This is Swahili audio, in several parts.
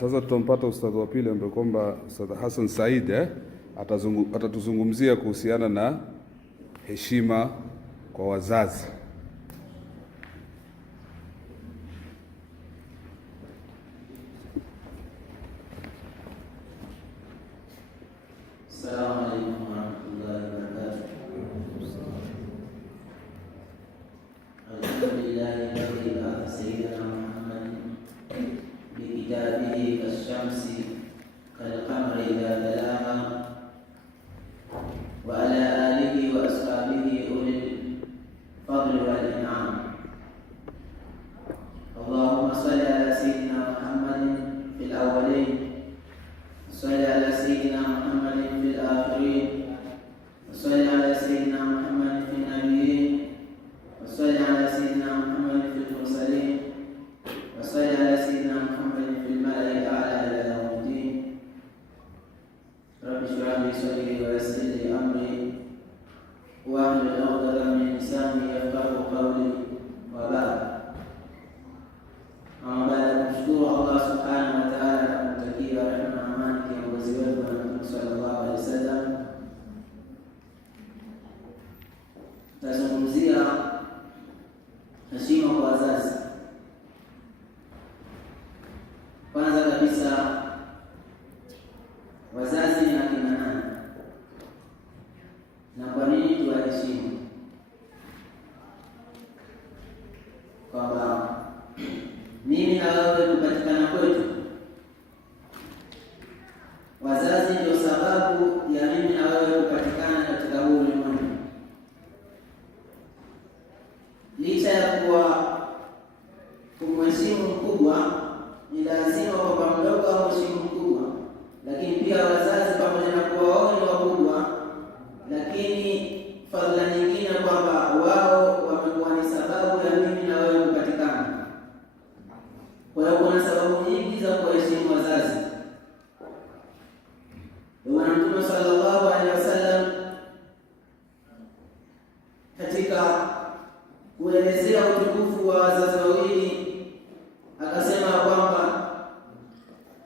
Sasa tutampata ustadhi wa pili ambaye kwamba Ustadh Hassan Said atatuzungumzia kuhusiana na heshima kwa wazazi. Assalamu alaykum wa rahmatullahi wa barakatuh. Alhamdulillahi alladhi ba'atha sayyidina Muhammadin bi kitabihi kash-shamsi kal-qamari idha talaha wa ala alihi wa ashabihi ulil fadli wal in'am. Allahumma salli ala sayyidina Muhammadin fil awwalin, salli ala sayyidina Muhammadin fil akhirin, salli ala sayyidina Muhammadin fil nabiyyin, salli ala sayyidina Muhammadin fil mursalin, salli ala sayyidina Muhammadin fil mala'i a'la ila yawmiddin. Rabbi shrah li sadri wa yassir li amri wahlul 'uqdatam min lisani yafqahu qawli. Wa ba'd. Baada ya kumshukuru Allah subhanahu wa ta'ala na kumtakia rehema na amani kiongozi wetu Mtume sallallahu alaihi wasallam, tazungumzia heshima kwa wazazi. Kwanza kabisa, wazazi ni akina nani na kwa nini tuwaheshimu? Kwamba mimi na wewe kupatikana kwetu, wazazi ndio sababu ya mimi na wewe kupatikana katika huu ulimwengu. Licha ya kuwa kumheshimu mkubwa ni lazima kwa mdogo au mheshimu mkubwa, lakini pia wazazi pamoja na kuwa wao ni wakubwa, lakini fadhila nyingine kwamba wao wamekuwa ni sababu ya mimi na wewe kupatikana. Kwa hiyo kuna sababu nyingi za kuheshimu wazazi. Bwana Mtume sallallahu alaihi wasallam katika kuelezea utukufu wa wazazi wawili akasema kwamba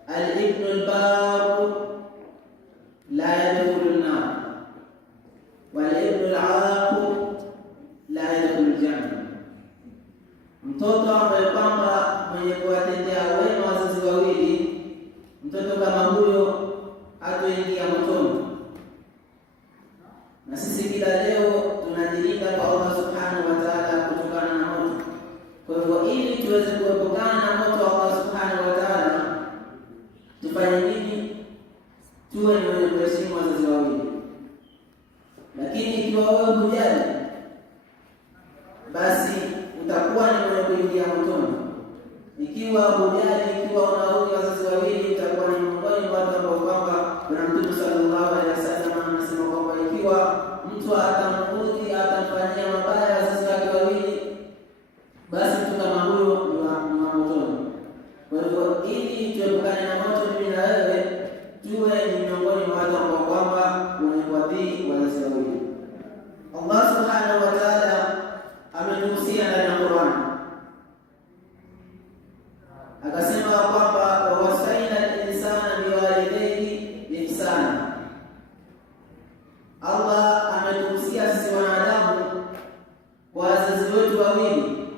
al-ibnu al-baru la yadkhulu an-nar wal-ibnu al-aqu la yadkhulu al-janna. Mtoto ambaye kwamba mwenye kuwatendea wema wazazi wawili, mtoto kama huyo hatoingia motoni. Na sisi kila leo tunajilinda kwa Allah subhanahu wa ta'ala kutokana na moto. Kwa hivyo ili tuweze kuepukana na moto wa Allah subhanahu wa ta'ala, tufanye nini? Tuwe ni wenye kuheshimu wazazi wawili. Lakini ikiwa wewe hujali, basi utakuwa ni mwenye kuingia motoni. Ikiwa hujali, ikiwa unaudhi wazazi wawili, utakuwa ni miongoni mwa watu ambao kwamba Bwana Mtume sallallahu alaihi wasallam anasema kwamba ikiwa mtu atamudhi, atamfanyia mabaya wazazi wake wawili, basi mtu kama huyo ni wa motoni. Kwa hivyo ili tuepukane na moto, mimi na wewe tuwe ni miongoni mwa watu ambao kwamba wenye kuwatii wazazi wawili. Allah subhanahu wa ta'ala ametuhusia ndani ya Qur'an, akasema kwamba wawasaina al-insana biwalidayhi ihsana. Allah ametuhusia sisi wanadamu kwa wazazi wetu wawili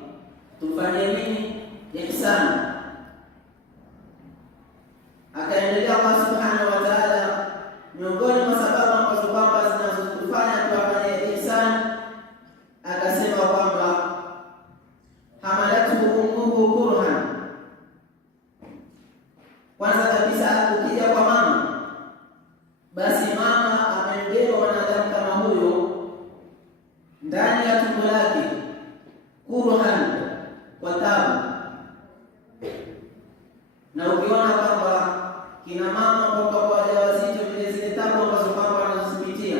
tufanye nini? Ihsana. Akaendelea Allah subhanahu wa ta'ala, miongoni mwa sababu ambazo kwamba zinazotufanya tuwafanye ihsana, akasema kwamba hamalatu ummuhu kurhan. Kwanza kabisa, ukija kwa mama, basi mama amembeba mwanadamu kama huyo ndani ya tumbo lake kurhan, kwa tabu. Na ukiona kwamba kina mama kwa wajawazito vile zile tabu ambazo kwamba wanazipitia,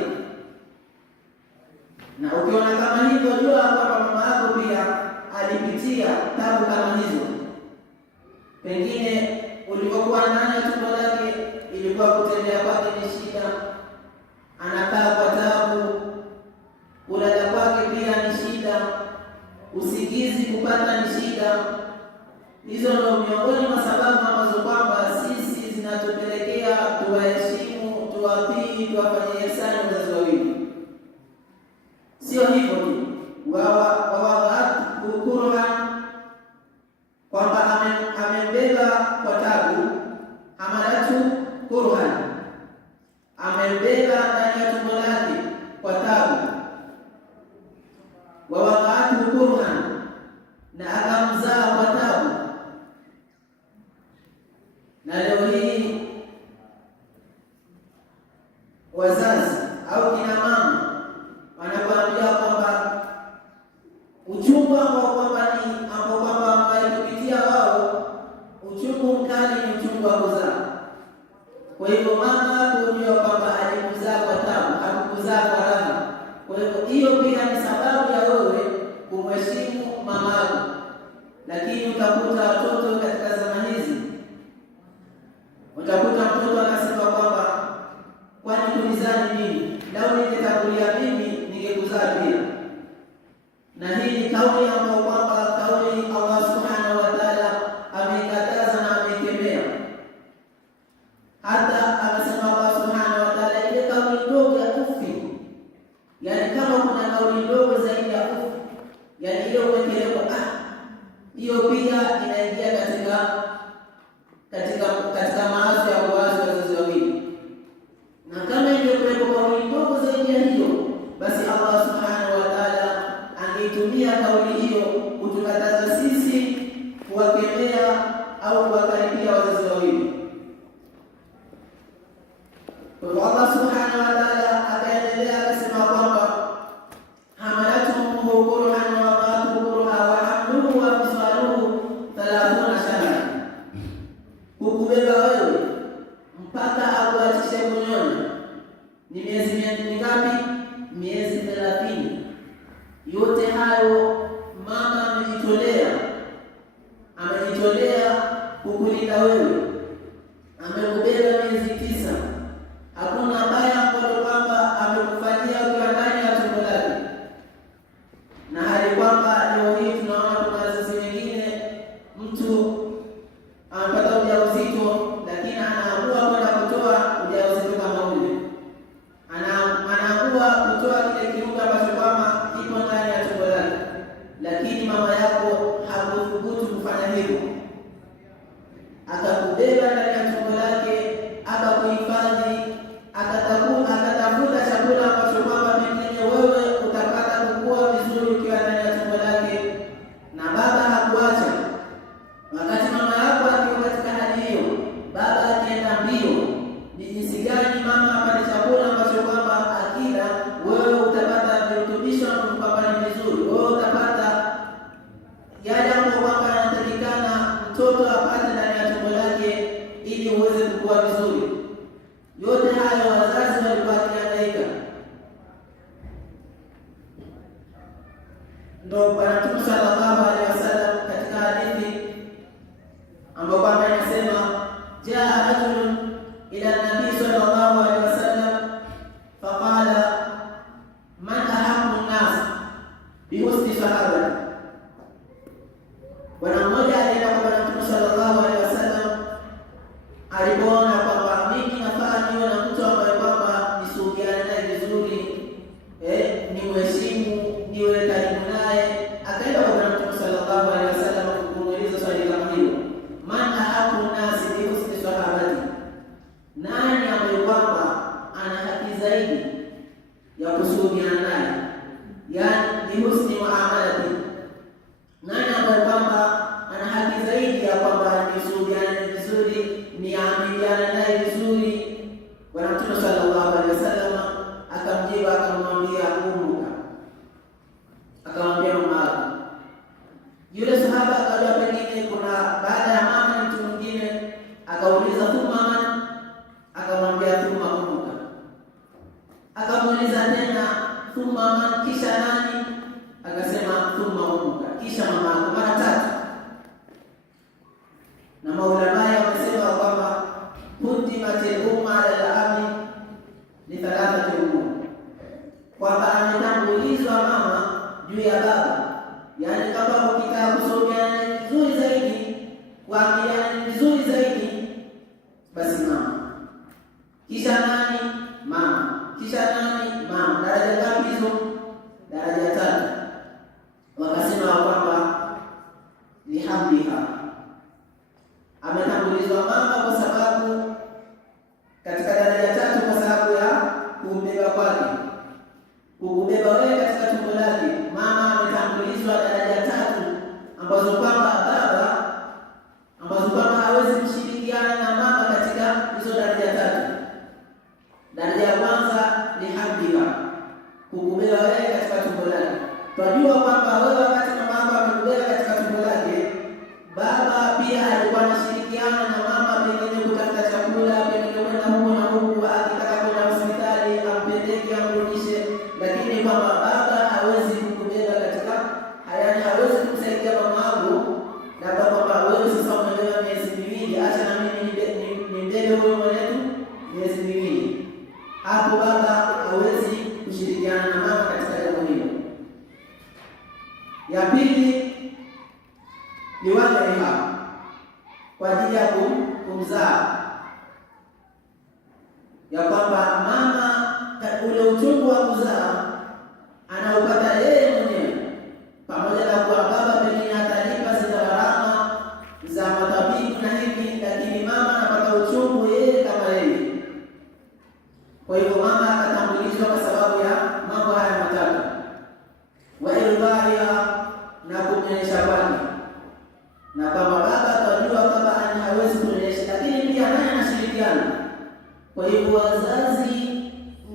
na ukiona kama hivyo, jua kwamba mama yako pia alipitia tabu kama hizo. Pengine ulipokuwa ndani ya tumbo lake ilikuwa kutembea kwake ni shida, anakaa kwa tabu, kulala kwake pia ni shida, usingizi kupata ni shida. Hizo ndio miongoni mwa sababu ambazo kwamba sisi zinatupelekea tuwaheshimu, tuwatii, tuwafanyie ihsani wazazi wawili. Sio hivyo tu, wawadhatu kurhan, kwamba amembeba kwa tabu, hamalatu kurhan, amembeba ndani ya tumbo lake kwa tabu, wawadhatu kurhan, na akamzaa kwa tabu. Na leo hii wazazi au kina mama wanakuambia kwamba uchungu ambao kwamba walikupitia wao, uchungu mkali ni uchungu wa kuzaa. Kwa hivyo mama kujua kwamba alikuzaa kwa tabu, hakukuzaa kwa raha. Kwa hivyo hiyo pia ni sababu ya wewe kumheshimu mama yako. Lakini utakuta watoto katika zama hizi, utakuta mtoto anasema kwamba kwani kunizaa nini? Lau ningetangulia mimi ningekuzaa pia. Na hii ni kauli ambayo kwamba kauli Allah subhanahu wa ta'ala ameikataza na ameikemea. Hata amesema Allah subhanahu wa ta'ala, ile kauli ndogo ya ufi, yani kama kuna kauli ndogo zaidi ya ufi, yani ile uwekelewa, hiyo pia inaingia katika maasi ya kuasi wazazi wawili. Na kama ingekuwepo kauli ndogo zaidi ya hiyo, basi Allah subhanahu wa ta'ala angeitumia kauli hiyo kutukataza sisi kuwakemea au kuwakaribia wazazi wawili. Kwa Allah subhanahu wa ta'ala akaendelea akasema kwamba hamalatuhu kurhan wa wada'atuhu kurha wa hamluhu wa fisaluhu 30 shahra, kukubeba wewe mpaka akuachishe kunyonya ni miezi mingapi? Miezi 30. Yote hayo mama amejitolea kukulinda wewe, amekubeba miezi 9. Hakuna baya ambalo kwamba amekufanyia ukiwa ndani ya tumbo lake. Na hali kwamba leo hii tunaona kuna wazazi wengine, mtu anapata ujauzito lakini anaamua kwenda kutoa ujauzito kama ule, anaamua kutoa kile kiungo ambacho kwamba kipo ndani ya tumbo lake, lakini mama yako hakuthubutu kufanya hivyo, akakubeba ndani ya tumbo lake, akakuhifadhi, akatafuta chakula ambacho kwamba pengine wewe utapata kukua vizuri ukiwa ndani ya tumbo lake. Na baba hakuacha. Wakati mama yako akiwa katika hali hiyo, baba akienda mbio, ni jinsi gani mama apate chakula ambacho kwamba akila wewe utapata virutubisho kupambana vizuri, wewe utapata yale ambayo kwamba yanatakikana mtoto apate ndani ya tumbo lake ili uweze kukua vizuri. Yote hayo wazazi walikuwa wakihangaika. Ndio Bwana Mtume sallallahu alaihi wasallam katika hadithi ambapo kwamba inasema, jaa rajulun ila nabii sallallahu alaihi wasallam faqala man ahammu an-nas bihusni sahabati. Bwana mmoja alienda kwa Bwana Mtume sallallahu alaihi wasallam alipoona kwamba mimi nafaa niwe na mtu ambaye kwamba ni sugi lihamliha, ametangulizwa mama kwa sababu katika daraja tatu, kwa sababu ya kumbeba kwake, kukubeba wewe katika tumbo lake. Mama ametangulizwa daraja tatu ambazo kwamba hawezi kushirikiana na mama katika hizo daraja tatu. Daraja ya kwanza ni hamliha, kukubeba wewe katika tumbo lake. Tunajua kwamba wewe wakati mama yako amekubeba katika tumbo lake, baba pia alikuwa anashirikiana na mama, pengine kutafuta chakula, pengine kwenda huko na huku, akitaka kwenda hospitali ampeleke, amrudishe, lakini kwamba baba hawezi kukubeba katika hayani, hawezi kumsaidia mama yako na kwamba wewe sasa umebeba miezi miwili, acha na mimi ni mbele wewe mwenetu miezi miwili. Hapo baba hawezi kushirikiana na mama katika jambo hilo. Ya pili ni wadaiha, kwa ajili ya kumzaa, ya kwamba mama ule uchungu wa kuzaa anaupata yeye mwenyewe, pamoja na kuwa baba pengine atalipa zile gharama za matabibu na hivi, lakini mama anapata uchungu yeye kama yeye. Kwa hivyo mama akatambulishwa kwa sababu ya mambo haya matatu: wa irbaia, na kumnyonyesha kwake, na kwamba baba atajua kwamba hawezi kunyonyesha, lakini pia naye anashirikiana. Kwa hivyo wazazi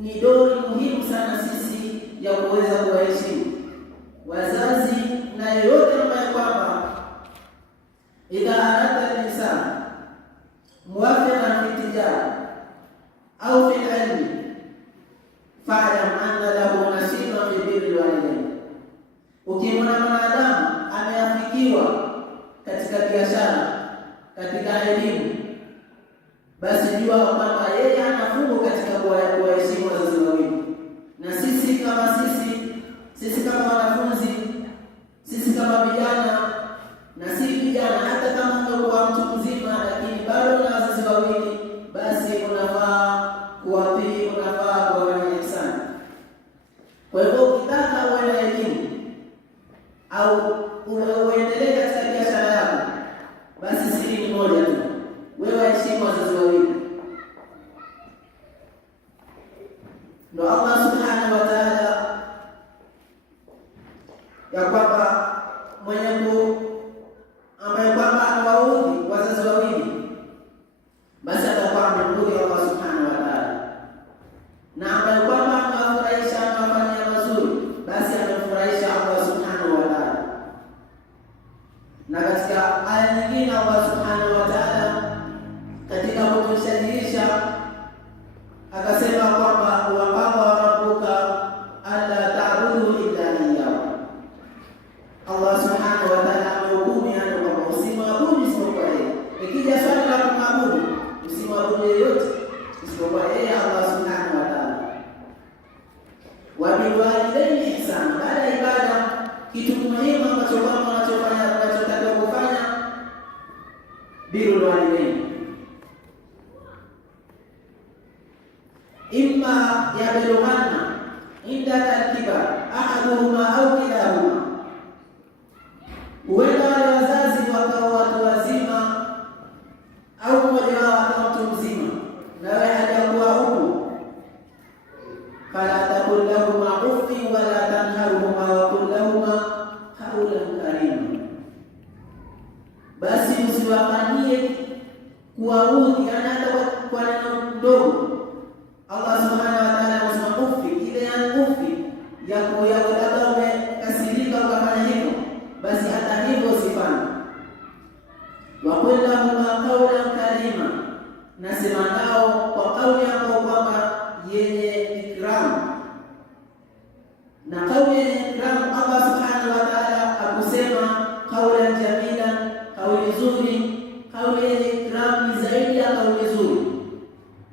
ni dori muhimu sana sisi ya kuweza kuwaheshimu wazazi, na yoyote ambaye kwamba idha arada al-insan muwafiqan fi tijara au fi ilmi fa'lam anna lahu nasiban fi birri walidain. Ukimwona mwanadamu ameafikiwa katika biashara, katika elimu, basi jua kwamba yeye ana fungu katika kuwaheshimu wazazi wawili. Na sisi kama wanafunzi, sisi kama vijana, na si vijana, hata kama umekuwa mtu mzima lakini bado na wazazi wawili, basi unafaa kuwatii, unafaa kuwafanyia ihsani. Kwa hivyo ukitaka uwe na elimu au uendelee katika biashara yako, basi siri ni moja tu: wewe waheshimu wazazi wawili. Ndio Allah subhanahu wa ta'ala ya kwamba mwenye ambaye kwamba anawaudhi wazazi wawili, basi atakuwa ameudhi Allah subhanahu wa ta'ala, na ambaye kwamba anawafurahisha, anawafanyia mazuri, basi amemfurahisha Allah subhanahu wa ta'ala. Na katika aya nyingine Allah subhanahu wa ta'ala katika kutushajiisha akasema kwamba waqala rabbuka alla ta'budu illa iyyahu. Allah subhanahu wa ta'ala amehukumu yani kwamba usimwabudu isipokuwa yeye. Ikija swali la kumwabudu, usimwabudu yeyote isipokuwa yeye Allah subhanahu wa ta'ala. Wa bil walidaini ihsana, baada ya ibada kitu muhimu ambacho kwamba unachotakiwa kufanya birrul walidaini. Imma yablughanna indaka al-kibar ahaduhuma au kilahuma, huenda wale wazazi wakawa watu wazima au mmoja wao akawa mtu mzima, na wewe hajakuwa huku. Fala taqul lahuma uffin wala tanharhuma wa qul lahuma qawlan karima, basi usiwafanyie kuwaudhi, hata kwa neno ndogo. Allah subhanahu wa ta'ala anasema ufi, ile ya ufi ya labda umekasirika ukafanya hivyo, basi hata hivyo usifanye. Wa qul lahuma qawlan karima, nasema nao kwa kauli ambayo kwamba yenye ikram. Na kauli yenye ikram, Allah subhanahu wa ta'ala akusema qawlan jamilan, kauli nzuri. Kauli yenye ikram ni zaidi ya kauli nzuri.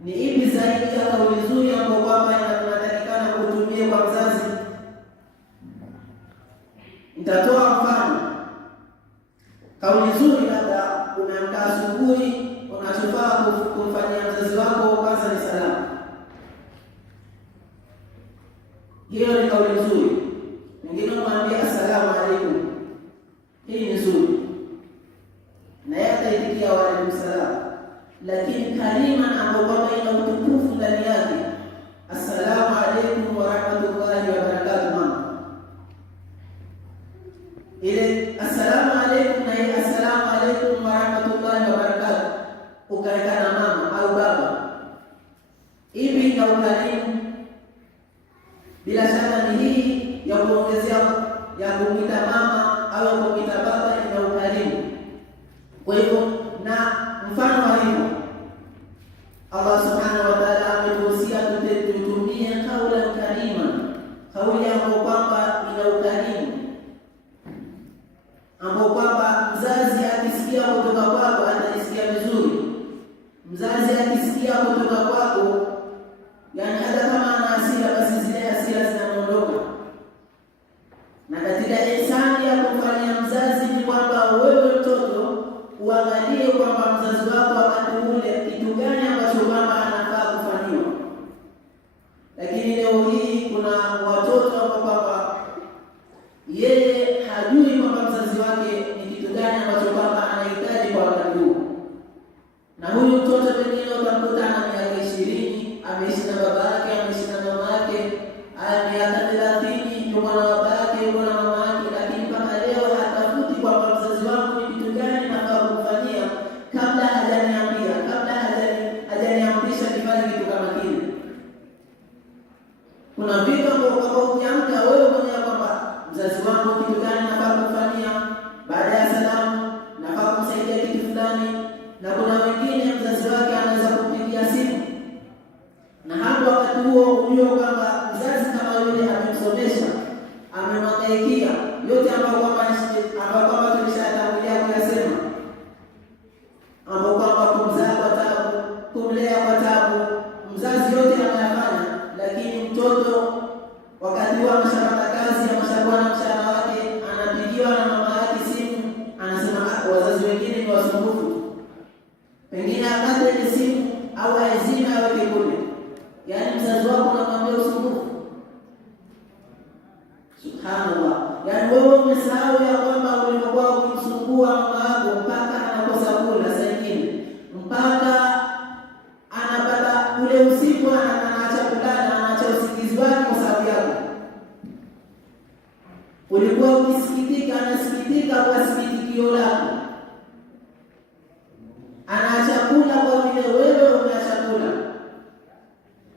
Ni ipi zaidi ya kauli nzuri ambayo kwamba inatakikana kutumia kwa mzazi? Nitatoa mfano. Kauli nzuri, labda umeamka asubuhi, unachofaa kumfanyia mzazi wako kwanza ni salamu. Hiyo ni kauli nzuri. Mwingine umwambia assalamu alaikum, hii ni nzuri. pia wa alaykum salaam, lakini kalima ambayo kwamba ina utukufu ndani yake, assalamu alaykum wa rahmatullahi wa barakatuh. Mama ile assalamu alaykum na ile assalamu alaykum wa rahmatullahi wa barakatuh ukaweka na mama au baba, hivi ina ukarimu. Bila shaka ni hii ya kuongezea ya kumwita mama au ya kumwita baba ina ukarimu. Kwa hivyo na mfano wa hivyo Allah subhanahu wa ta'ala ametuhusia tutumie kaula karima, kauli ambayo kwamba ina ukarimu, ambapo kwamba mzazi akisikia kutoka kwako atajisikia vizuri. Mzazi akisikia kutoka kwako, yani hata kama ana hasira, basi zile hasira zinaondoka. Na katika ihsani ya kumfanyia mzazi ni kwamba wewe mtoto uangalie kwamba mzazi wako wakati ule kitu gani ambacho kwamba anafaa kufanyiwa. Lakini leo hii kuna watoto ambao kwamba yeye hajui kwamba mzazi wake ni kitu gani ambacho kwamba anahitaji kwa wakati huo. Na huyu mtoto pengine utamkuta ana miaka 20, ameishi na baba yake, ameishi na mama yake, ana miaka 30, yuko na baba yake, yuko na mama yake, lakini mpaka leo hatafuti kwamba mzazi wangu ni kitu gani nafaa kumfanyia kabla hajaniambia, kabla hajaniamrisha nifanye kitu kama kile. Kuna vitu ambavyo ukiamka wewe mwenyewe kwamba mzazi wangu kitu gani nafaa kumfanyia, baada ya salamu nafaa kumsaidia kitu fulani. Na kuna wengine mzazi wake anaweza kumpigia simu, na hapo wakati huo unajua kwamba mzazi kama yule amemsomesha, amemwangaikia yote ambayo kwamba tulishatangulia kuyasema, ambapo kwamba kumzaa kwa taabu, kumlea kwa taabu, mzazi yote anayafanya. Lakini mtoto wakati huo ameshapata kazi, ameshakuwa na mshahara wake, anapigiwa na mama yake simu, anasema wazazi wengine ni wasumbufu, pengine akate ile simu au aizime aweke kule. Yaani mzazi wako anakuambia usumbufu. Subhanallah. Yaani wewe umesahau ya kwamba ulipokuwa ukimsumbua mama yako mpaka anakosa kula saa nyingine, mpaka anapata ule usiku anaacha kulala, anaacha usingizi wake kwa sababu yako. Ulikuwa ukisikitika, anasikitika kwa sikitikio lako, anaacha kula kwa vile wewe umeacha kula.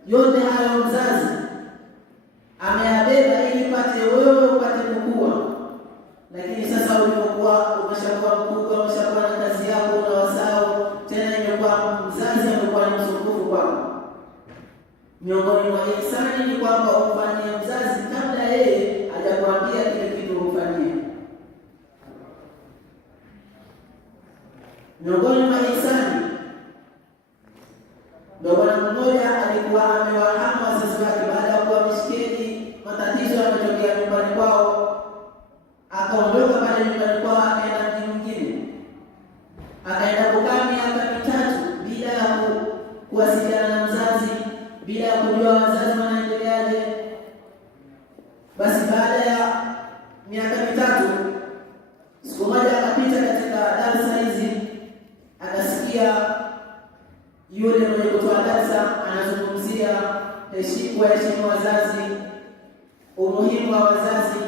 Yote hayo mzazi ameyabeba ili pate wewe upate kukua. Lakini sasa ulipokuwa umeshakuwa mkubwa, umeshakuwa na kazi yako, unawasahau tena, imekuwa mzazi amekuwa ni msumbufu kwako. Miongoni mwa ihsani ni kwamba umfanyie mzazi kabla yeye hajakwambia kile kitu umfanyie. Miongoni mwa ihsani, ndio bwana mmoja alikuwa amewahamu wazazi wake baada ya kuwa mishkeli, matatizo yametokea nyumbani kwao, akaondoka pale nyumbani kwao akaenda mji mwingine, akaenda kukaa miaka 3 bila ya kuwasiliana na mzazi, bila ya kujua wazazi wanaendeleaje. Basi baada ya miaka 3, siku moja akapita katika darasa hizi, akasikia yule mwenye kutoa darasa anazungumzia kuheshimu wazazi, umuhimu wa wazazi.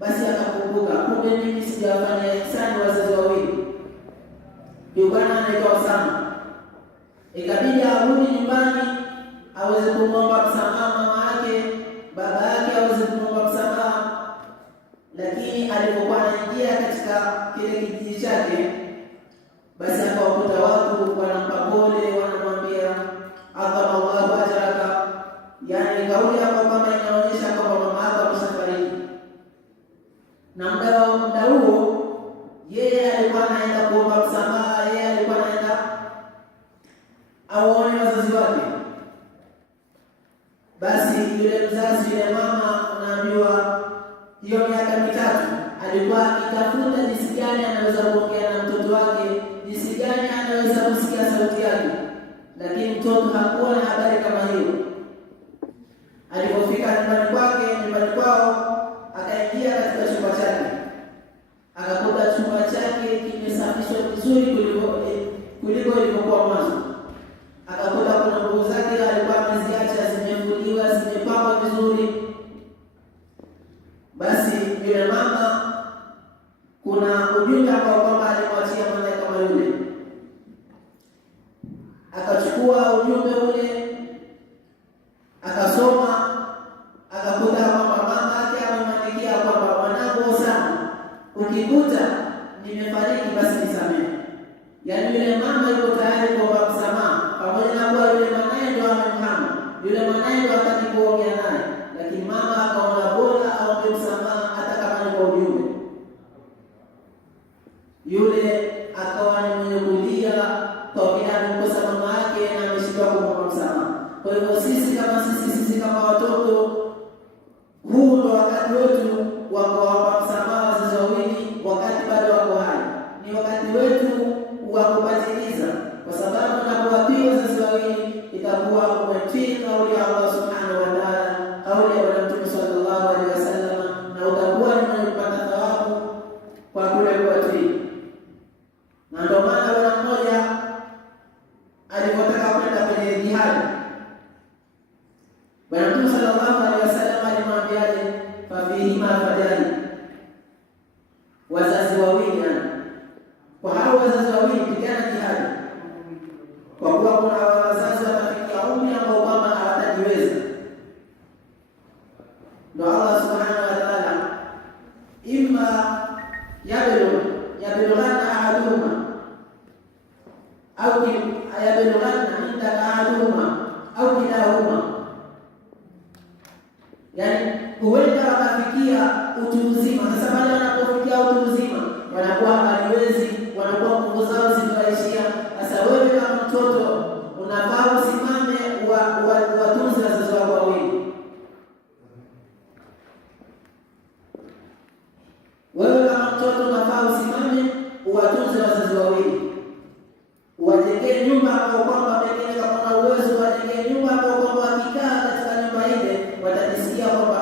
Basi akakumbuka, kumbe mimi sijafanya ihsani wazazi wawili. Yule bwana anaitwa Osama, ikabidi arudi nyumbani aweze kumwomba msamaha mama yake, baba yake aweze kumwomba msamaha. Lakini alipokuwa anaingia katika kile kijiji chake, basi akawakuta watu wanampa pole, wanamwambia Allahu ajraka, yani kauli hapo kama inaonyesha kwamba mama yako ameshafariki. Na muda huo yeye alikuwa anaenda kuomba msamaha, yeye alikuwa anaenda aone wazazi wake. Basi yule mzazi, yule mama, anaambiwa hiyo miaka 3 alikuwa akitafuta jinsi gani anaweza kuongea na mtoto wake, jinsi gani anaweza kusikia sauti yake, lakini mtoto hakuwa na habari kama hiyo. Alipofika nyumbani kwao, akaingia katika chumba chake, akakuta chumba chake kimesafishwa vizuri kuliko kwa mwanzo, akakuta kuna nguo zake alikuwa ameziacha zimefuliwa, zimepangwa vizuri. Basi yule mama, kuna ujumbe ambao kwamba alimwachia mwanae kama yule, akachukua ujumbe ule akasoma, akakuta kwamba mama yake amemwandikia kwamba mwanangu Osama, ukikuta nimefariki basi nisamehe. Yaani yule mama yuko tayari kuomba msamaha, pamoja na kuwa yule mwanae ndio amemhama, yule mwanae ndio hataki kuongea naye, lakini mama akaona bora aombe msamaha hata kama ni kwa ujumbe. Yule akawa ni mwenye kulia kwa vile amemkosa mama yake na ameshindwa kumwomba msamaha. Kwa hivyo sisi kama watoto, huu ndo wakati wetu wa kuomba msamaha wazazi wawili wakati bado wako hai. Ni wakati wetu wa kupatiliza, kwa sababu unapowatii wazazi wawili itakuwa umetii kauli ya Allah subhanahu wa ta'ala, kauli ya Bwana Mtume sallallahu alaihi wasallam, na utakuwa ni mwenye kupata thawabu kwa kule kuwatii. Na ndio maana bwana mmoja alipotaka kwenda kwenye jihad, Bwana Mtume sallallahu alaihi wasallam alimwambiaje? Fafihima fadali, wazazi wawili, kwa hao wazazi wawili pigana jihad, kwa kuwa kuna wazazi watafikia umri ambao kwamba hawatajiweza. Ndio Allah subhanahu wa ta'ala, imma yablughanna ahaduhuma au yablughanna indaka ahaduhuma au kilahuma, yaani huenda wakafikia utu uzima. Sasa baada wanapofikia utu uzima wanakuwa hawawezi, wanakuwa nguvu zao zimewaishia. Sasa wewe kama mtoto unafaa usimame watunze wazazi wako wawili. Wewe kama mtoto unafaa usimame uwatunze wazazi wawili, uwajengee nyumba hapo kwamba pengine kama una uwezo uwajengee nyumba hapo kwamba wakikaa katika nyumba ile watajisikia kwamba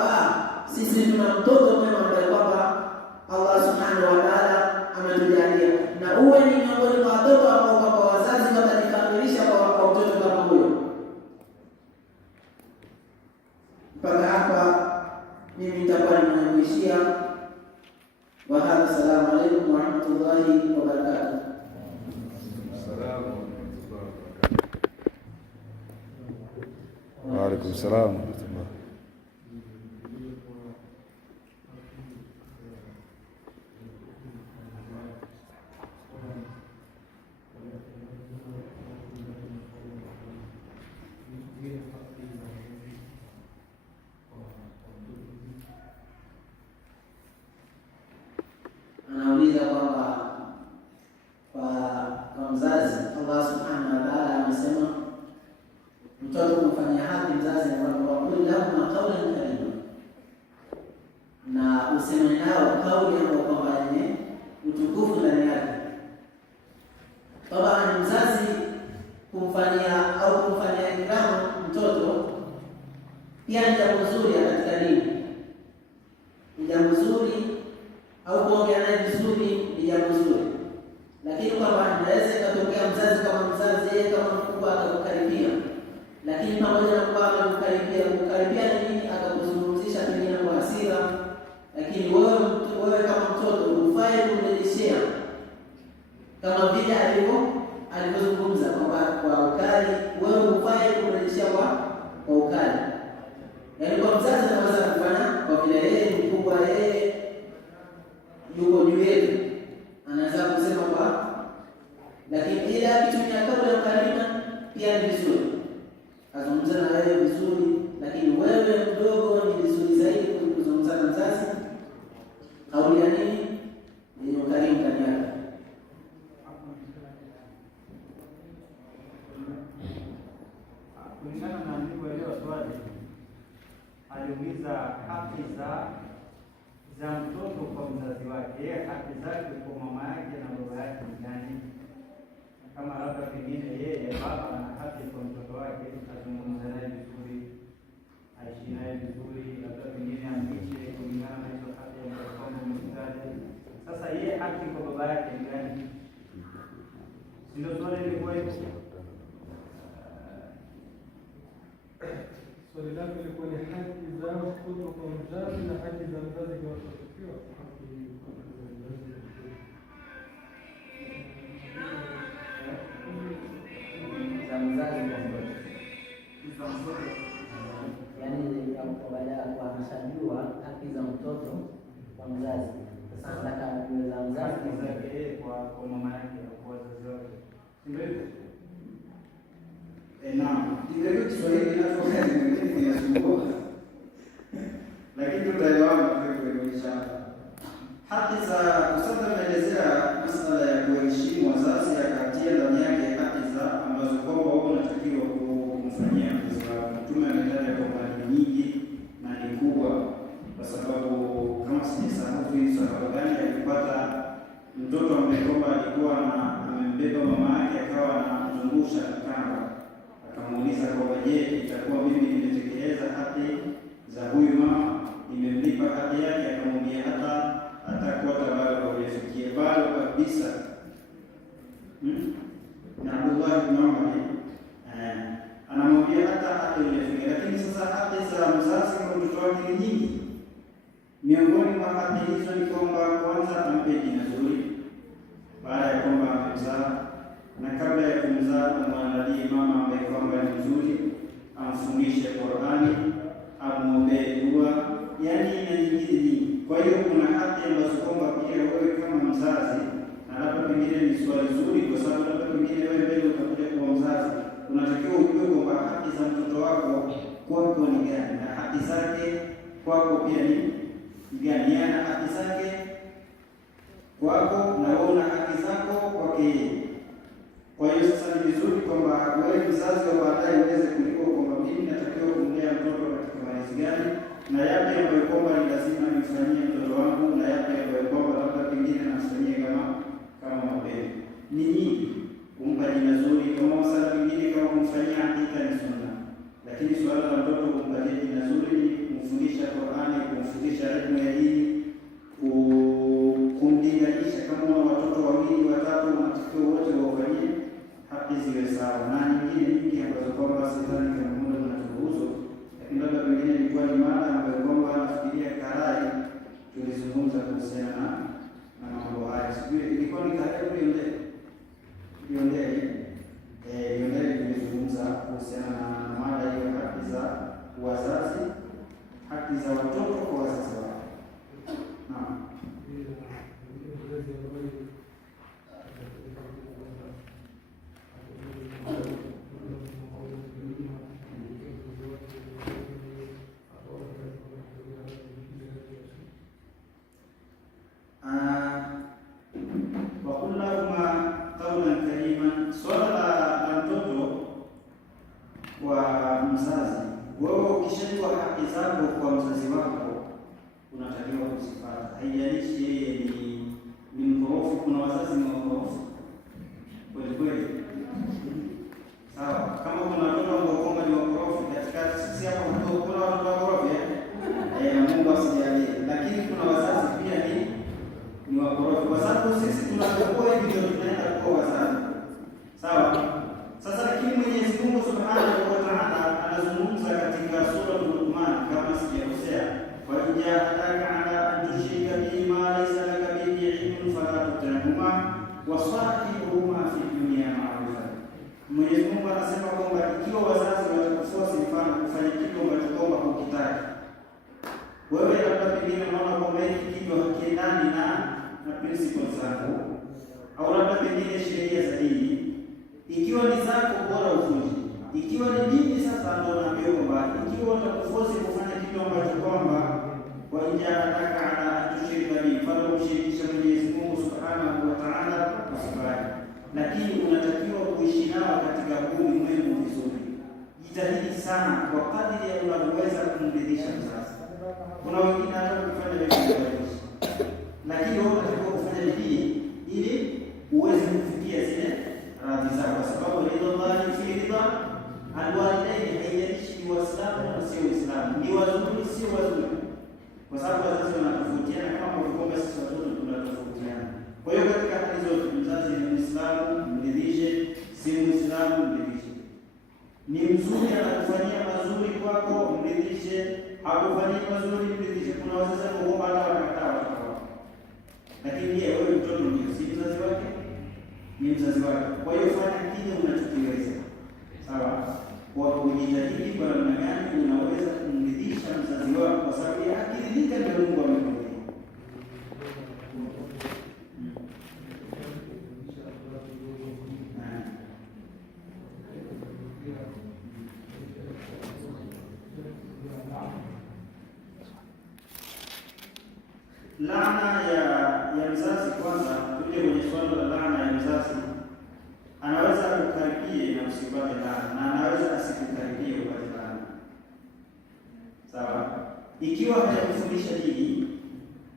sisi tuna mtoto mwema ambaye kwamba Allah subhanahu wa ta'ala ametujalia, na uwe ni miongoni mwa watoto ambao kwamba wazazi watajikamilisha kwa mtoto kama huyo. Mpaka hapa mimi nitakuwa nimekuishia. Wa hadha, assalamu alaykum wa rahmatullahi wa barakatuh. Wa alaykum salaam. Anauliza kwamba kwa mzazi, Allah subhanahu wa ta'ala amesema mtoto kumfanyia haki mzazi ni kwamba qul lahum qawlan karima, na useme nao kauli ambayo kwamba yenye utukufu ndani yake. Kama ni mzazi kumfanyia ikramu mtoto pia ni jambo zuri katika dini, ni jambo zuri, au kuongea naye vizuri ni jambo zuri, lakini kwamba inaweza ikatokea mzazi kama mzazi, yeye kama mkubwa akakukaribia, lakini pamoja na kwamba kukaribia ni nini, akakuzungumzisha pengine kwa hasira, lakini wewe kama mtoto hufai kumrejeshea kama vile alivyozungumza kwamba kwa ukali. Wewe hufai kumrejeshea kwa ukali, yaani kwa mzazi anaweza kufanya kwa vile yeye ni mkubwa, yeye yuko juu yetu, anaweza kusema lakini ile akitumia kauli ya karima pia ni vizuri, azungumza na wewe vizuri, lakini wewe mdogo ni vizuri zaidi kuzungumza na mzazi kauli ya nini yenye ukarimu ndani yake. Kulingana na nilivyoelewa swali, aliuliza haki za mtoto kwa mzazi wake, haki zake kwa mama yake na baba yake ni gani? Kama labda pengine yeye baba ana haki kwa mtoto wake, azungumze naye vizuri, aishi naye vizuri, labda pengine ampishe kulingana na hizo haki ambazo umemtaja. Sasa yeye haki kwa baba yake ni gani? Ndio swali lilikuwa hivyo. Swali lake ilikuwa ni haki za mtoto kwa mzazi na haki za mzazi kwa watoto. Yaani baada ya kuamshajua haki za mtoto kwa mzazi, sasa nataka niwe za mzazi kwa mama yake au wazazi wake. Naam, ndio Kiswahili kinachofanya mengine kinasumbua. Lakini tutaelewana kuonyesha haki za kusoma. Tunaelezea masuala ya kuheshimu wazazi, akatia ndani yake haki za ambazo kwamba wao wanatakiwa kumfanyia mzazi wao. Mtume ametaja kwamba ni nyingi na ni kubwa, kwa sababu kama sijasahau sababu gani alipata mtoto ambaye kwamba alikuwa amembeba mama yake, akawa anamzungusha kamba, akamuuliza kwamba je, itakuwa mimi nimetekeleza haki za huyu mama, nimemlipa haki yake? Akamwambia hatakuwa bado haujafikia, bado kabisa. Na Abdullah ibn Umar anamwambia hata haki haujafikia. Lakini sasa haki za mzazi kwa mtoto wake ni nyingi. Miongoni mwa haki hizo ni kwamba kwanza ampe jina zuri baada ya kwamba amemzaa, na kabla ya kumzaa amwandalie mama ambaye kwamba ni mzuri, amfundishe Qur'ani, amwombee dua, yaani na nyingine nyingi. Kwa hiyo kuna haki ambazo kwamba pia wewe kama mzazi, na labda pengine ni swali zuri, kwa sababu labda pengine wewe mbele utakuja kuwa mzazi, unatakiwa ujue kwamba haki za mtoto wako kwako ni gani na haki zake kwako pia ni gani. Yana haki zake kwako na wewe una haki zako kwake. Kwa hiyo sasa ni vizuri kwamba wewe mzazi wa baadaye uweze kujua kwamba mimi natakiwa kumlea mtoto katika malezi gani, na yapi ambayo kwamba ni lazima nimfanyie mtoto wangu, na yapi ambayo kwamba labda pengine namfanyie kama mapema. Ni nyingi, kumpa jina zuri, kama masuala mengine kama kumfanyia hakika ni sunna, lakini suala la mtoto kumpatia jina zuri, kumfundisha Qur'ani, kumfundisha elimu ya dini, kumlinganisha. Kama una watoto wawili watatu, unatakiwa wote wafanyie haki ziwe sawa, na nyingine nyingi ambazo kwamba sidhani kama muda unaturuhusu, lakini labda pengine ilikuwa ni mada ambayo kwamba nafikiria karai tulizungumza kuhusiana na mambo haya. Sijui ilikuwa ni karai Yondele tulizungumza kuhusiana na mada hiyo, haki za wazazi, haki za watoto kwa wazazi wao. Naam. Wewe ukishajua haki zako kwa mzazi wako unatakiwa kuzifuata. Haijalishi yeye ni mkorofi. Kuna wazazi ni wakorofi kweli kweli, sawa. Kama kuna watoto ambao kwamba ni wakorofi katika sisi hapa, kuna watoto wakorofi na Mungu asijalie, lakini kuna wazazi pia ni wakorofi, kwa sababu sisi tunapokuwa hivi ndio tunaenda kuwa wazazi, sawa. Sasa lakini Mwenyezi Mungu Subhanahu wa Ta'ala anazungumza katika sura Luqman, kama sijakosea, wa jahadaka ala an tushrika bima laysa laka bihi ilmun fala tutihuma wa sahibuhuma fi dunya ma'rufa. Mwenyezi Mungu anasema kwamba ikiwa wazazi watakuforce mfano kufanya kitu ambacho kwamba hukitaki wewe, labda pengine unaona kwamba hiki kitu hakiendani na principles zako, au labda pengine sheria za dini, ikiwa ni zako bora uvunje. Ikiwa ni dini, sasa ndio naambia kwamba ikiwa utakuforce kufanya kitu ambacho kwamba kwa nje anataka ana tushirika bihi, fala kumshirikisha Mwenyezi Mungu Subhanahu wa Ta'ala usifanye, lakini unatakiwa kuishi nao katika huu ulimwengu vizuri. Jitahidi sana kwa kadri ya unavyoweza kumridhisha mzazi. Kuna wengine hata kufanya vitu vingi, lakini wewe unatakiwa kufanya bidii ili uweze kufikia zile radhi zao, kwa sababu ridwallahi fi ridha alwalidaini. Haijalishi ni Waislamu na sio Waislamu, ni wazuri sio wazuri, kwa sababu wazazi wanatofautiana kama kwamba sisi watoto tunatofautiana. Kwa hiyo katika hali zote, mzazi ni Muislamu mridhishe, si Muislamu mridhishe. Ni mzuri anakufanyia mazuri mazuri kwako, mridhishe. Hakufanyii mazuri, mridhishe. Kuna wazazi kuomba hata wakataa watoto wao, lakini yeye wewe mtoto ndio si mzazi wake, ni mzazi wake. Kwa hiyo fanya kile unachokiweza, sawa, kwa kujitahidi kwa namna gani unaweza kumridhisha mzazi wako, kwa sababu akiridhika ndio Mungu amekupa. Laana ya mzazi, kwanza tuje kwenye swala la laana ya mzazi. Anaweza kukaribie na usipate laana, na anaweza asikukaribie upate laana, sawa. Ikiwa hajakufundisha dini,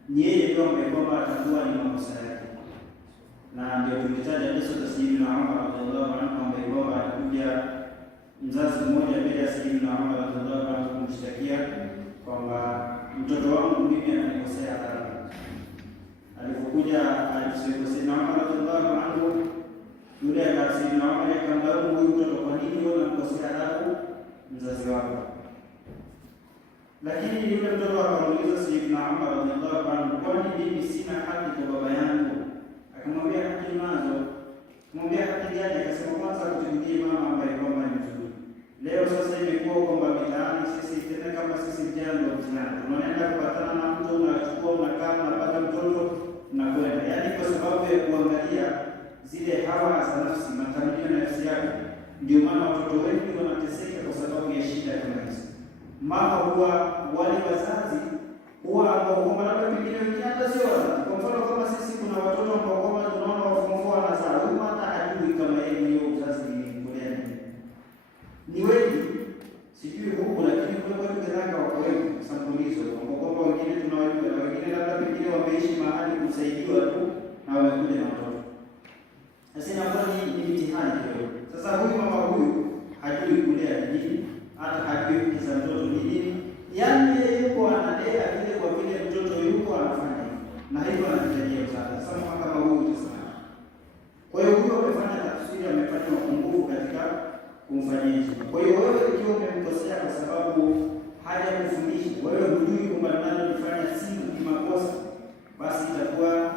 ni yeye ndio ambaye kwamba atakuwa ni makosa yake, na ndio tumetaja kisa cha Sayyidina Umar radhiallahu anhu, ambaye kwamba alikuja mzazi mmoja mbele ya Sayyidina Umar radhiallahu anhu kumshtakia kwamba mtoto wangu mimi ananikosea adabu. Alipokuja Sayyidina Umar radhiallahu anhu, yule Sayyidina Umar akamlaumu huyu mtoto, kwa nini wewe unamkosea adabu mzazi wako? Lakini yule mtoto akamuuliza Sayyidina Umar radhiallahu anhu, kwani mimi sina haki kwa baba yangu? Akamwambia haki nazo. Kumwambia haki gani? Akasema kwanza kutumikie mama ambaye kwamba ni mzuri. Leo sasa imekuwa kwamba mitaani sisi tena kama sisi vijana ndio mtihani. Tunaenda kupatana na mtu, unachukua unakaa unapata mtoto na kwenda. Yaani kwa sababu ya kuangalia zile hawa za nafsi, matamanio ya nafsi yako. Ndio maana watoto wengi wanateseka kwa sababu ya shida kama hizo. Mama huwa wale wazazi huwa ambao labda pengine wengine hata sio wazazi. Kwa mfano kama sisi kuna watoto ambao kama tunaona wafumfua wanazaa, huyu hata hajui kama yeye ndio mzazi ni kulea. Ni wengi, sijui huko, lakini kuna watu kadhaa wako wengi sambulizo, kwamba wengine tunawajua na wengine labda pengine wameishi mahali kusaidiwa tu na wamekuja na watoto. Sasa inakuwa ni mitihani kidogo. Sasa huyu mama huyu hajui kulea nini, hata hajui kisa mtoto ni nini. Yaani yeye yuko analea vile kwa vile mtoto yuko anafanya hivyo. Na hivyo anahitajia msaada. Sasa mama kama huyu utasema. Kwa hiyo huyo amefanya tafsiri, amefanya mapungufu katika kumfanyia hivyo. Kwa hiyo wewe ikiwa umemkosea kwa sababu hajakufundisha, wewe hujui kwamba linalofanya si makosa, basi itakuwa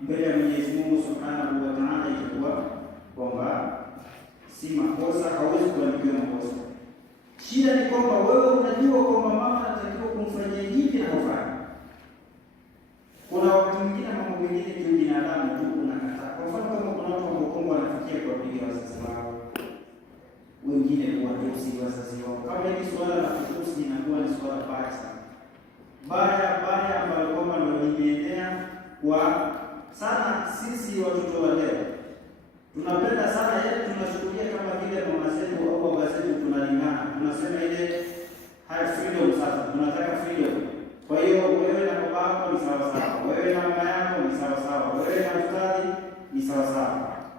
mbele ya Mwenyezi Mungu Subhanahu wa Ta'ala itakuwa kwamba si makosa, hauwezi kuandikiwa makosa. Shida ni kwamba wewe unajua kwamba mama anatakiwa kumfanyia hivi na kufanya. Kuna wakati mwingine mambo mengine kibinadamu tu unakataa. Kwa mfano kama kuna watu ambao wanafikia kuwapiga wazazi wao, wengine kuwatusi wazazi wao. Kama hili swala la kutusi linakuwa ni swala baya sana, baya ambalo kwamba ndio limeenea kwa sana. Sisi watoto wa leo tunapenda sana yale tunashuhudia kama vile mama zetu au baba zetu tunalingana. Tunasema ile high freedom, sasa tunataka freedom. Kwa hiyo wewe na baba yako ni sawa sawa, wewe na mama yako ni sawa sawa, wewe na ustadi ni sawa sawa.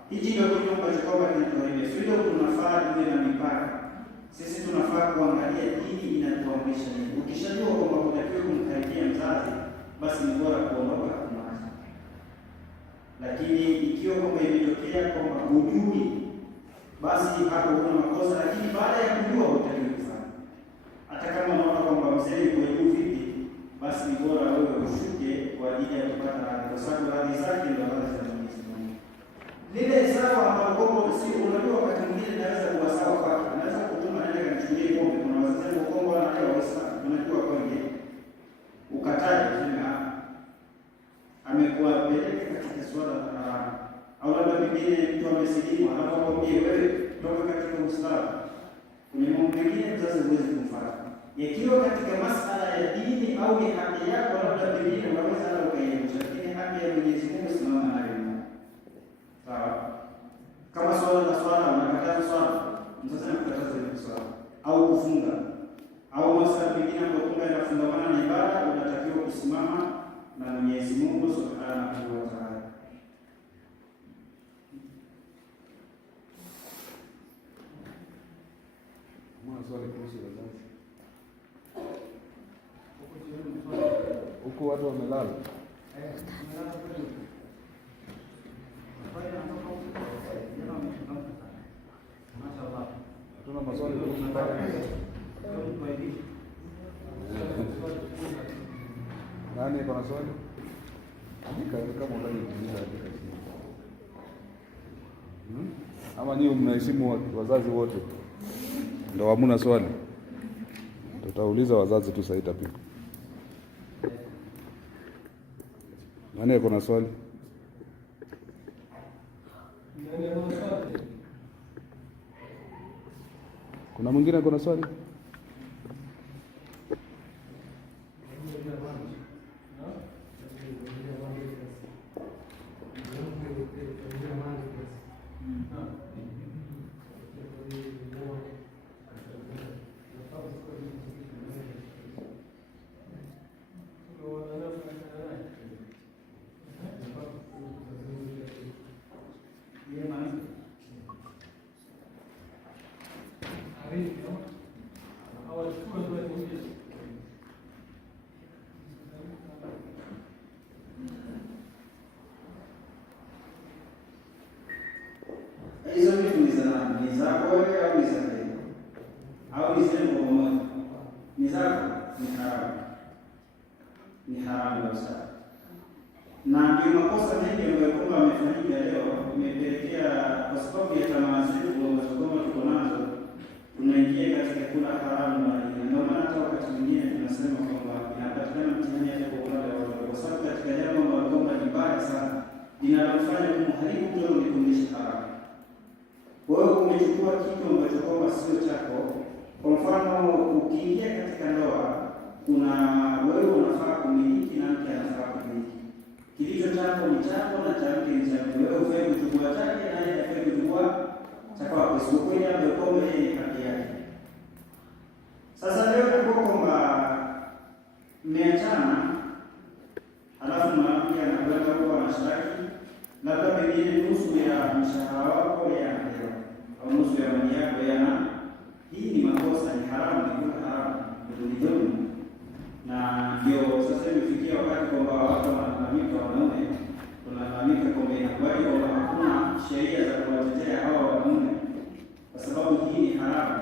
Hichi ndio kitu ambacho kwamba kinatuharibia freedom. Tunafaa iwe na mipaka. Sisi tunafaa kuangalia dini inatuamrisha nini. Ukishajua kwamba unatakiwa kumkaribia mzazi, basi ni bora kuondoka kumwacha. Lakini ikiwa kwamba imetokea kwamba hujui, basi hapo kuna makosa. Lakini baada ya kujua hutakiwi kufanya. Hata kama unaona kwamba mzee yuko juu vipi, basi ni bora wewe ushuke kwa ajili ya kupata radhi, kwa sababu radhi zake ndio radhi za Mwenyezi Mungu. Lile sawa ambalo kwamba si unajua, wakati mwingine naweza kuwa sawa kwake, naweza kutuma nenda kanichukulie pombe. Kuna wazazi wa Kongo wanaelewa Waislamu, tunajua kwenge ukataje tena amekuwa peleka katika swala la haramu, au labda pengine mtu amesilimu anapokwambia wewe toka katika Uislamu. Kuna mambo mengine mzazi huwezi kumfuata, yakiwa katika masala ya dini au ni haki yako, labda pengine unaweza hata ukaiacha, lakini haki ya Mwenyezi Mungu simama nayo. Sawa, kama swala unakataza swala, mzazi anakataza ile swala, au kufunga, au masala mengine ambayo kwamba yanafungamana na ibada, unatakiwa kusimama na Mwenyezi Mungu Subhanahu wa Ta'ala. Swali kuhusu wazazi. Huko watu wamelala. Tuna maswali kuhusu iko na swali? Andika kama unaniuliza andika chini. Ama nyinyi mnaheshimu wazazi wote? Ndio hamna swali. Tutauliza wazazi tu sasa itapika. Nani iko na swali? Kuna mwingine iko na swali? Hizo vitu ni zako wewe au ni zake? Au ni zile kwa moja? Ni zako, ni haramu. Ni haramu kabisa. Na ndio makosa mengi ambayo kwamba amefanyika leo imepelekea kwa sababu ya tamaa zetu ambazo kwamba tuko nazo tunaingia katika kula haramu na ndio maana hata wakati mwingine tunasema kwamba inapatikana mtihani hata kwa upande wa watoto, kwa sababu katika jambo ambalo kwamba ni baya sana linalofanya kumharibu mtoto ni kumlisha haramu. Wewe umechukua kitu ambacho kwamba sio chako. Kwa mfano, ukiingia katika ndoa, kuna wewe unafaa kumiliki na mke anafaa kumiliki. Kilicho chako ni chako na cha mke ni chako. Wewe ufai kuchukua chake na yeye afai kuchukua cha kwako. Sio kweli ambayo kwamba yeye ni haki yake. Sasa leo kwa kwamba mmeachana, alafu mwanamke anakwenda kwa anashtaki labda pengine nusu ya mshahara wako yanapewa au nusu ya mali yako yana. Hii ni makosa, ni haramu, ni haramu, ni dhulma. Na ndio sasa imefikia wakati kwamba watu wanalalamika, wanaume tunalalamika kwamba inakuwaje kwamba hakuna sheria za kuwatetea hawa wanaume, kwa sababu hii ni haramu.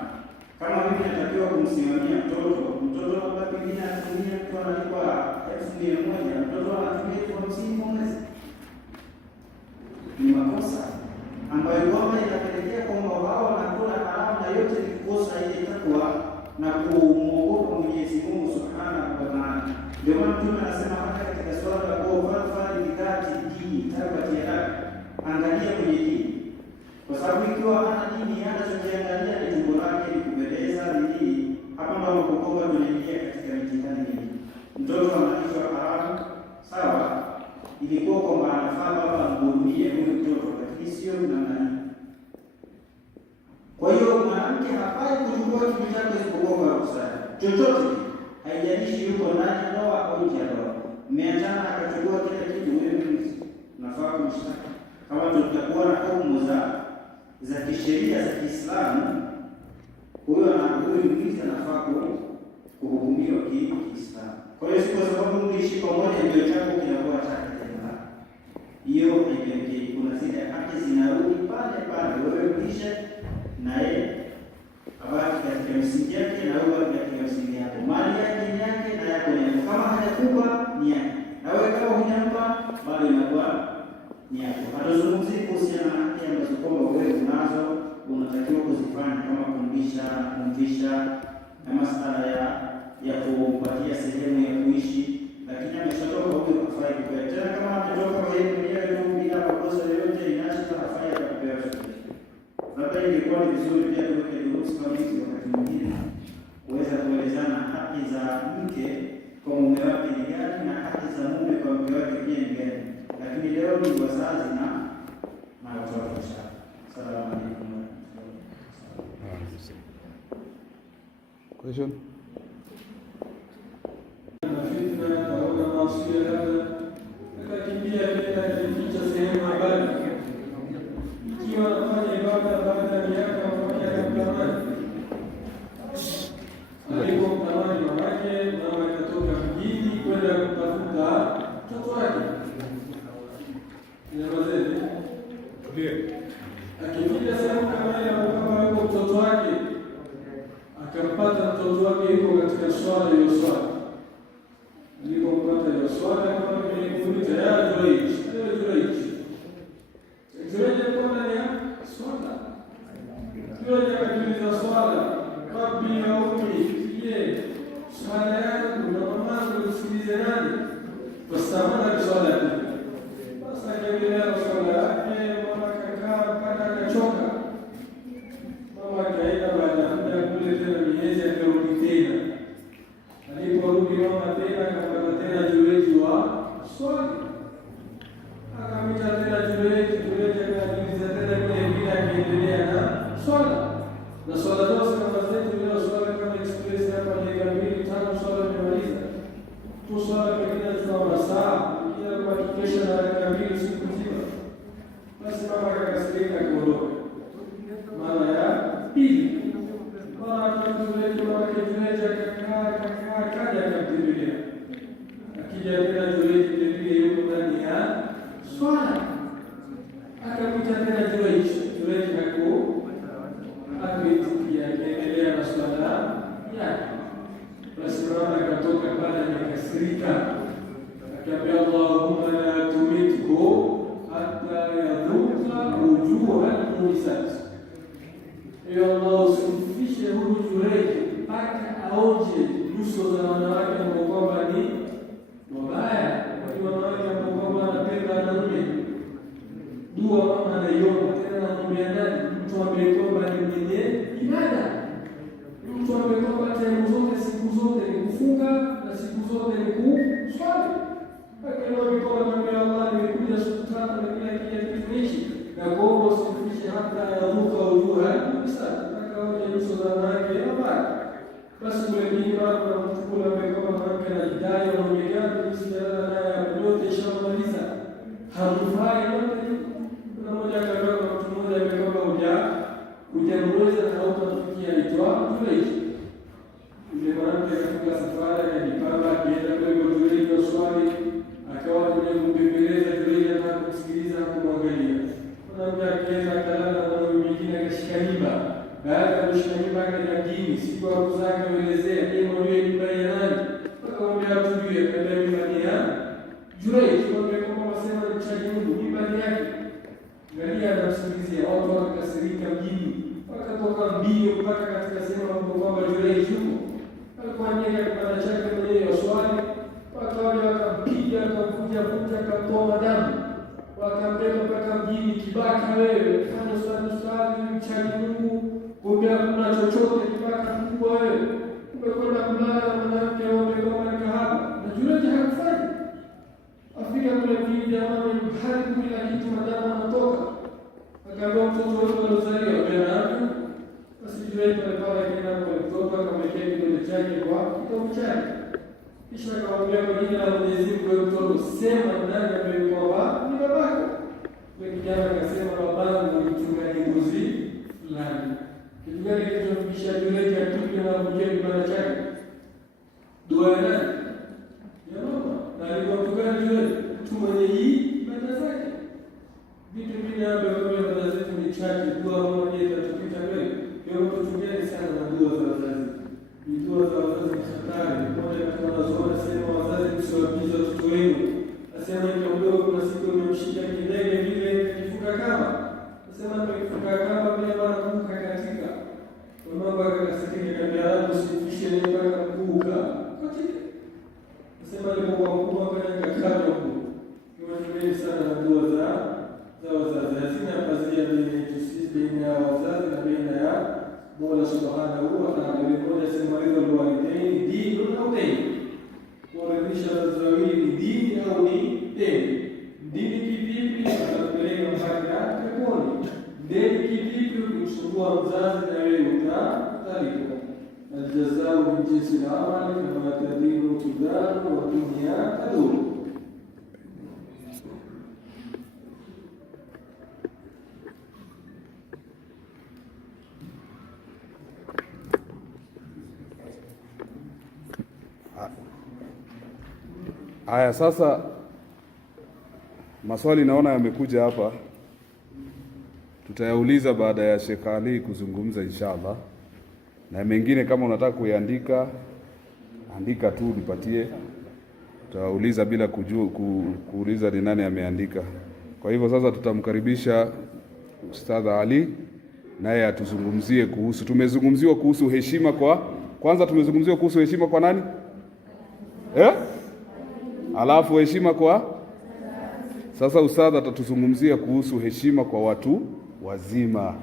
Kama mimi natakiwa kumsimamia mtoto labda pengine anatumia mtu analipwa 1,100, mtoto anatumia 50 kwa mwezi, ni makosa ambayo kwamba inapelekea kwamba wao wanakula haramu, na yote ni kukosa ile takwa na kumwogopa Mwenyezi Mungu Subhanahu wa Ta'ala. Ndio maana Mtume anasema hata katika swala la kuofa likati dini tabati yake, angalia kwenye dini, kwa sababu ikiwa hana dini anachokiangalia ni tumbo lake, ni kupendeza, ni dini. Hapa ndio mkokoba tunaingia katika mitihani mingi. Mtoto analishwa haramu, sawa, ilikuwa kwamba anafaa baba amhudumie huyu mtoto, lakini sio namna hii. Kwa hiyo mwanamke hafai kuchukua kitu chake isipokuwa kwa ruhusa chochote, haijalishi yuko ndani ya ndoa au nje ya ndoa. Mmeachana akachukua kile kitu, wewe unafaa kumshtaki. Kama tutakuwa na hukumu za kisheria za Kiislamu, huyo mwizi anafaa kuhukumiwa Kiislamu. Kwa hiyo si kwa sababu mliishi pamoja ndio chako kinakuwa chake tena. Hiyo haipelekei. Kuna zile haki zinarudi pale pale, wewe mlishe na yeye abaki katika msingi yake na wewe katika msingi yako. Mali yake ni yake na yako ni yako. Kama hajakupa ni yake, na wewe kama hujampa bado inakuwa ni yako. Hatuzungumzii kuhusiana na haki ambazo kwamba wewe unazo unatakiwa kuzifanya kama kumlisha, kumvisha na masuala ya kumpatia sehemu ya kuishi, lakini ameshatoka huyo hafai kupewa tena. Kama ametoka yeye mwenyewe tu bila makosa yoyote, inaacha hafai kupewa chochote. Labda ingekuwa ni vizuri pia tuweke durusi kama hizi wakati mwingine kuweza kuelezana haki za mke kwa mume wake ni gani na haki za mume kwa mke wake pia ni gani, lakini leo ni wazazi na watoto. Salamu alaykum. Question? Akakimbia kwenda kujificha sehemu mbali. Ikiwa anafanya ibada baada ya miaka mmoja akamtamani. Alipomtamani mamake, mama akatoka mjini kwenda kutafuta mtoto wake. Inamazeni. Ndio. Akifika sehemu kama ile kama yuko mtoto wake, akampata mtoto wake yuko katika swala hiyo swala. Alipompata hiyo swala swala, rabbi ya ummi, je, swala yangu na mamangu usikilize nani? Fastamana swala yake. Basi akaendelea swala yake, mama kakaa mpaka akachoka. Mama akaenda baada ya muda kule tena miezi, akarudi tena. Aliporudi mama tena akapata tena jureji wa swali. Akamita tena jureji akajiuliza tena vile akiendelea na swala. Na swala zote kama zetu leo, swala kama express hapa dakika 2-5 swala imemaliza. Tu swala pengine tuna masaa, kila kwa kesho na dakika 2 siku nzima. Basi mama akakasirika kuondoka. Mara ya pili, mara tuletu wake jureji akakaa kaja akamtembelea. Akija tena jureji tembelea yuko ndani ya swala. Akamwita tena jureji akiendelea na swala yake. Basi mama akatoka baada ya kukasirika, akaambia Allahumma la tumithu hatta yadhuqa wujuha al-mu'minat. Ya Allah, usimfishe huyu jureji mpaka aonje nyuso za wanawake ambao kwamba ni wabaya, wanawake ambao kwamba wanapenda wanaume. Dua mama anaiomba tena, anamwambia nani? Mtu ambaye kwamba ni mwenye ibada, mtu ambaye kwamba taimu zote siku zote ni kufunga na siku zote ni kuswali. Akaomba mikono, anamwambia Allah, nimekuja siku 3 na kila kitu kinaishi, na kuomba usimfishe hata yadhuqa wujuha al-mu'minat, akaoja nyuso za wanawake wabaya. Basi kule mimi bado namchukua ambaye kwamba mwanamke anajidai anaongea msichana naye yote ishamaliza, hamfai yote. Kuna mmoja akaambia kwa mtu mmoja ambaye hujamweza na hautafikia aitwa jureji. Yule mwanamke akafunga safari, akajipanga, akienda kwa jureji wa swali, akawa kwenye kumbembeleza jureji, anataka kumsikiliza na kumwangalia. Mwanamke akienda akalala na mwanaume mwingine akashika mimba. Baada ya kushika mimba akaenda mjini, siku ya kuzaa akaelezea, je, mwambie mimba ya nani? Akamwambia hatujui. Akaambia mimba ni ya jureji. Mwambie kama wasema ni mchaji Mungu, mimba ni yake. Angalia, anamsikilizia. Watu wakakasirika mjini, wakatoka mbio mpaka katika sehemu ambapo kwamba jureji yuko. Alikuwa nyega kipanda chake mwenyewe ya swali, wakaja wakampiga, wakamvunja, akamtoa madamu, wakampeleka mpaka mjini. Kibaka wewe, fanya swali, mchaji Mungu, kumbe hakuna chochote. Kibaka mkubwa wewe, umekwenda kulala na mwanamke ambaye ni kahaba, na jureji hakufanya. Afika kule mjini, jamaa mharibu kila kitu, madamu anatoka. Akaambia mtoto wetu alozaliwa bwana. Basi jureji pale akaenda kwa mtoto, akamwekea kidole chake kwa kitovu chake, kisha akamwambia kwa jina la Mwenyezi Mungu, wewe mtoto, sema nani ambaye kwamba ni babako. Yule kijana akasema, babangu ni mchungaji mbuzi fulani. Kitu gani kilichomfikisha jureji atupe na kujia kibanda chake? Dua ya nani? Ya mama. Na alikuwa mtu gani jureji? Mtu mwenye hii ibada zake. Vitu vile hapa kwa ibada zetu ni chache. Dua moja itatupita mbele. Kwa hiyo tuchungeni sana na dua za wazazi. Dua za wazazi ni hatari. Mmoja katika wanazuoni sema, wazazi msiwapize watoto wenu. Asema ikiwa mdogo kuna siku nimemshika kidege vile kifunga kamba. Asema nimefunga kamba bila mara kuka katika. Kwa mambo akakasirika, akaambia Arabu, usimfishe leo mpaka kuka katika. Asema alipokuwa mkubwa akakata huko. Kwa hiyo sana na dua za wazazi. Hazina pazia baina ya wazazi na baina ya Mola Subhanahu wa Ta'ala. Mmoja sema ridha alwalidaini dinun au dayn. Kuridhisha wazazi wawili ni dini au ni deni. Dini kivipi? Atakupeleka mpaka peponi. Deni kivipi? Ukimsumbua mzazi na wewe utalipwa. Aljazao min jinsi al-amali kama tadinu tudanu wa dunya taduru. Haya, sasa maswali naona yamekuja hapa, tutayauliza baada ya Sheikh Ali kuzungumza inshallah, na mengine kama unataka kuiandika andika tu nipatie, tutauliza bila kuuliza ni nani ameandika. Kwa hivyo sasa tutamkaribisha Ustadh Ali naye atuzungumzie kuhusu, tumezungumziwa kuhusu heshima kwanza tumezungumziwa kuhusu heshima kwa nani? Alafu heshima kwa, sasa ustadha atatuzungumzia kuhusu heshima kwa watu wazima.